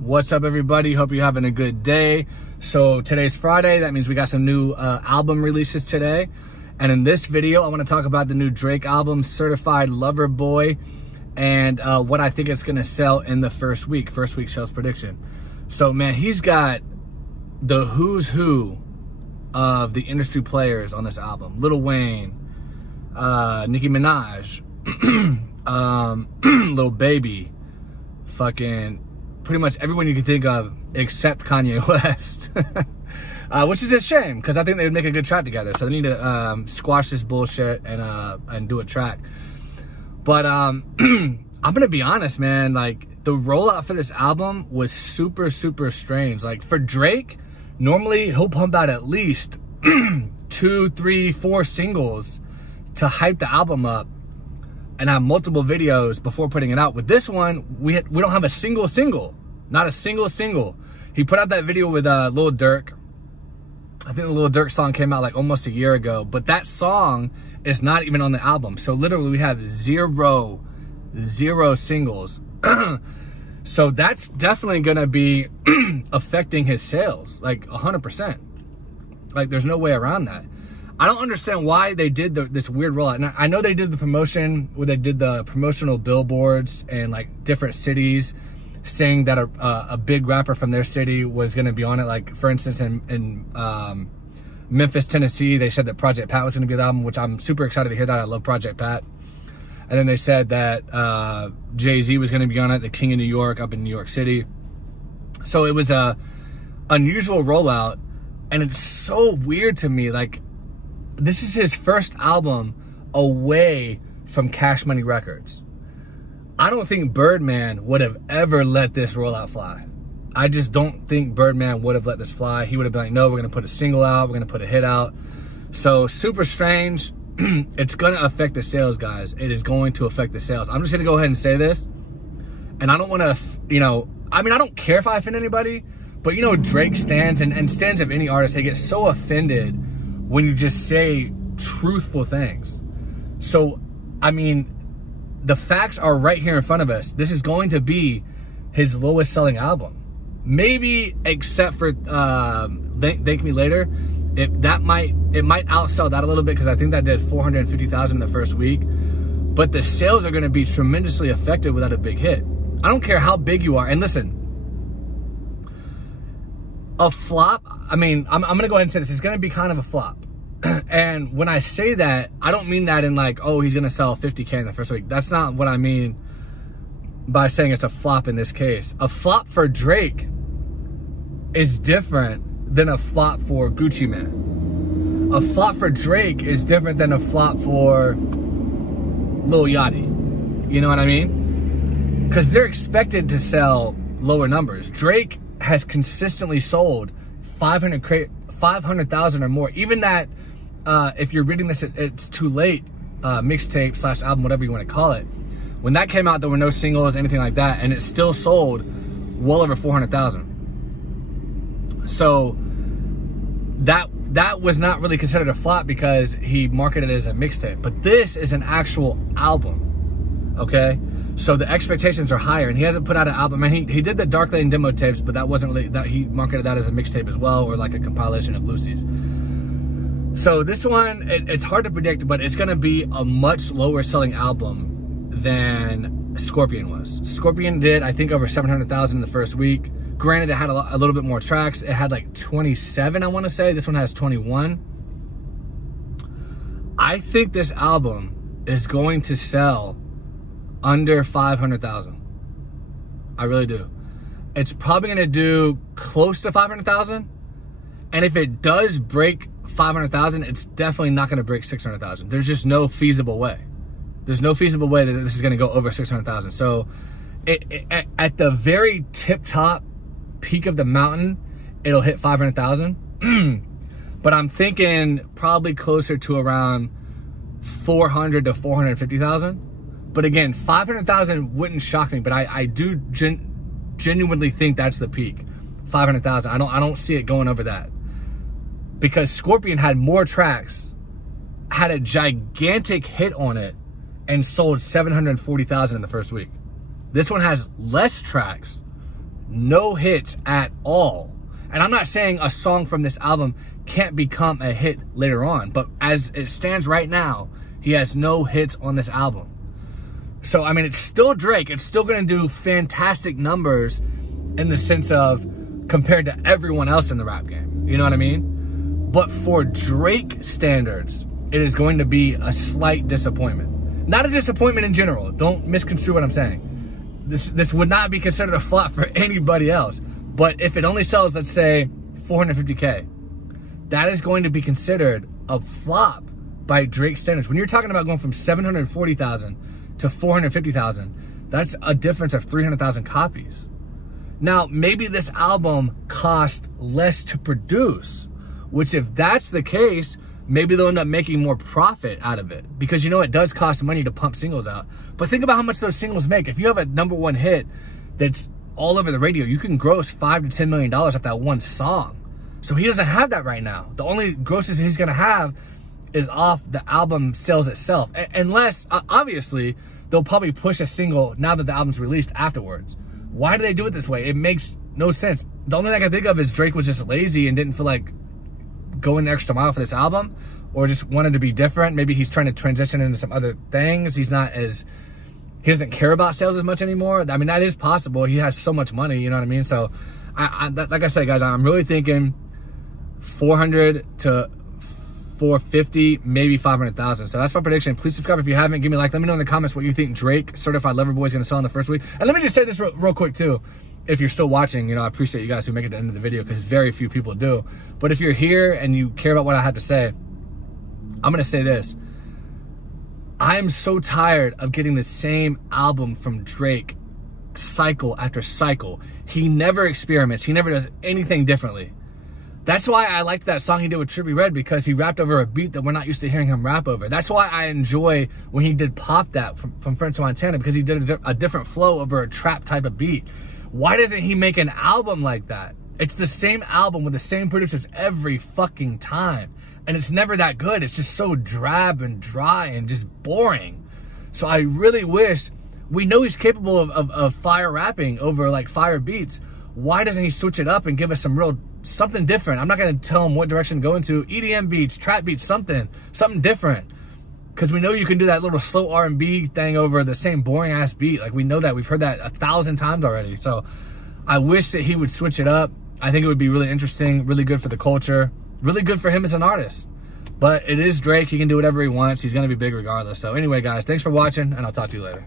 What's up, everybody? Hope you're having a good day. So today's Friday. That means we got some new album releases today. And in this video, I want to talk about the new Drake album, Certified Lover Boy, and what I think it's going to sell in the first week sales prediction. So, man, he's got the who's who of the industry players on this album. Lil Wayne, Nicki Minaj, Lil Baby, fucking pretty much everyone you can think of except Kanye West. Which is a shame, because I think they would make a good track together. So they need to squash this bullshit and do a track. But I'm gonna be honest, man, like the rollout for this album was super strange. Like for Drake, normally he'll pump out at least 2, 3, 4 singles to hype the album up and have multiple videos before putting it out. With this one, we don't have a single, not a single. He put out that video with Lil Durk. I think the Lil Durk song came out like almost a year ago, but that song is not even on the album. So literally we have zero singles. So that's definitely gonna be affecting his sales, like 100%. Like there's no way around that. I don't understand why they did this weird rollout. And I know they did the promotion where they did the promotional billboards in like different cities, saying that a big rapper from their city was going to be on it. Like for instance, in Memphis, Tennessee, they said that Project Pat was going to be the album, which I'm super excited to hear that. I love Project Pat. And then they said that Jay-Z was going to be on it, the King of New York, up in New York City. So it was a unusual rollout, and it's so weird to me. Like, this is his first album away from Cash Money Records. I don't think Birdman would have ever let this rollout fly. I just don't think Birdman would have let this fly. He would have been like, no, we're going to put a single out. We're going to put a hit out. So super strange. It's going to affect the sales, guys. It is going to affect the sales. I'm just going to go ahead and say this. And I don't want to, I mean, I don't care if I offend anybody, but Drake stands and stands of any artist, they get so offended when you just say truthful things. So, I mean, the facts are right here in front of us. This is going to be his lowest selling album. Maybe except for Thank Me Later. It might outsell that a little bit, because I think that did 450,000 in the first week. But the sales are going to be tremendously affected without a big hit. I don't care how big you are. And listen, a flop, I mean, I'm going to go ahead and say this. It's going to be kind of a flop. And when I say that, I don't mean that in like, oh, he's going to sell 50K in the first week. That's not what I mean by saying it's a flop in this case. A flop for Drake is different than a flop for Gucci Mane. A flop for Drake is different than a flop for Lil Yachty. You know what I mean? Because they're expected to sell lower numbers. Drake has consistently sold 500,000 or more. Even that, if you're reading this, it's too late, mixtape / album, whatever you want to call it. When that came out, there were no singles, anything like that, and it still sold well over 400,000. So that was not really considered a flop because he marketed it as a mixtape. But this is an actual album, okay? So the expectations are higher, and he hasn't put out an album. And he did the Dark Lane demo tapes, but that wasn't really, that he marketed that as a mixtape as well, or like a compilation of Lucy's. So this one, it's hard to predict, but it's gonna be a much lower selling album than Scorpion was. Scorpion did, I think, over 700,000 in the first week. Granted, it had a little bit more tracks. It had like 27, I want to say. This one has 21. I think this album is going to sell under 500,000. I really do. It's probably going to do close to 500,000. And if it does break 500,000, it's definitely not going to break 600,000. There's just no feasible way. There's no feasible way that this is going to go over 600,000. So at the very tip top peak of the mountain, it'll hit 500,000. But I'm thinking probably closer to around 400 to 450,000. But again, 500,000 wouldn't shock me, but I do genuinely think that's the peak. 500,000. I don't see it going over that, because Scorpion had more tracks, had a gigantic hit on it, and sold 740,000 in the first week. This one has less tracks, no hits at all. And I'm not saying a song from this album can't become a hit later on, but as it stands right now, he has no hits on this album. So, I mean, it's still Drake. It's still going to do fantastic numbers in the sense of compared to everyone else in the rap game. You know what I mean? But for Drake standards, it is going to be a slight disappointment. Not a disappointment in general. Don't misconstrue what I'm saying. This would not be considered a flop for anybody else. But if it only sells, let's say, 450K, that is going to be considered a flop by Drake standards. When you're talking about going from 740,000 to 450,000, that's a difference of 300,000 copies. Now, maybe this album cost less to produce, which if that's the case, maybe they'll end up making more profit out of it, because you know it does cost money to pump singles out. But think about how much those singles make. If you have a #1 hit that's all over the radio, you can gross $5 to $10 million off that one song. So he doesn't have that right now. The only grosses he's gonna have is off the album sales itself, unless obviously they'll probably push a single now that the album's released afterwards. Why do they do it this way? It makes no sense. The only thing I can think of is Drake was just lazy and didn't feel like going the extra mile for this album, or just wanted to be different. Maybe he's trying to transition into some other things. He doesn't care about sales as much anymore. I mean, that is possible. He has so much money, you know what I mean? So, like I said, guys, I'm really thinking 400 to 450, maybe 500,000. So that's my prediction. Please subscribe if you haven't. Give me a like. Let me know in the comments what you think Drake Certified Lover Boy is going to sell in the first week. And let me just say this real quick too. If you're still watching, you know, I appreciate you guys who make it to the end of the video, because very few people do. But if you're here and you care about what I have to say, I'm going to say this. I'm so tired of getting the same album from Drake cycle after cycle. He never experiments. He never does anything differently. That's why I liked that song he did with Trippie Redd, because he rapped over a beat that we're not used to hearing him rap over. That's why I enjoy when he did Pop That from French Montana, because he did a different flow over a trap type of beat. Why doesn't he make an album like that? It's the same album with the same producers every fucking time. And it's never that good. It's just so drab and dry and just boring. So I really wish, we know he's capable of fire rapping over like fire beats. Why doesn't he switch it up and give us something different? I'm not going to tell him what direction to go into. EDM beats, trap beats, something different. Because we know you can do that little slow R&B thing over the same boring ass beat. Like, we know that. We've heard that 1,000 times already. So I wish that he would switch it up. I think it would be really interesting, really good for the culture, really good for him as an artist. But it is Drake. He can do whatever he wants. He's going to be big regardless. So anyway, guys, thanks for watching, and I'll talk to you later.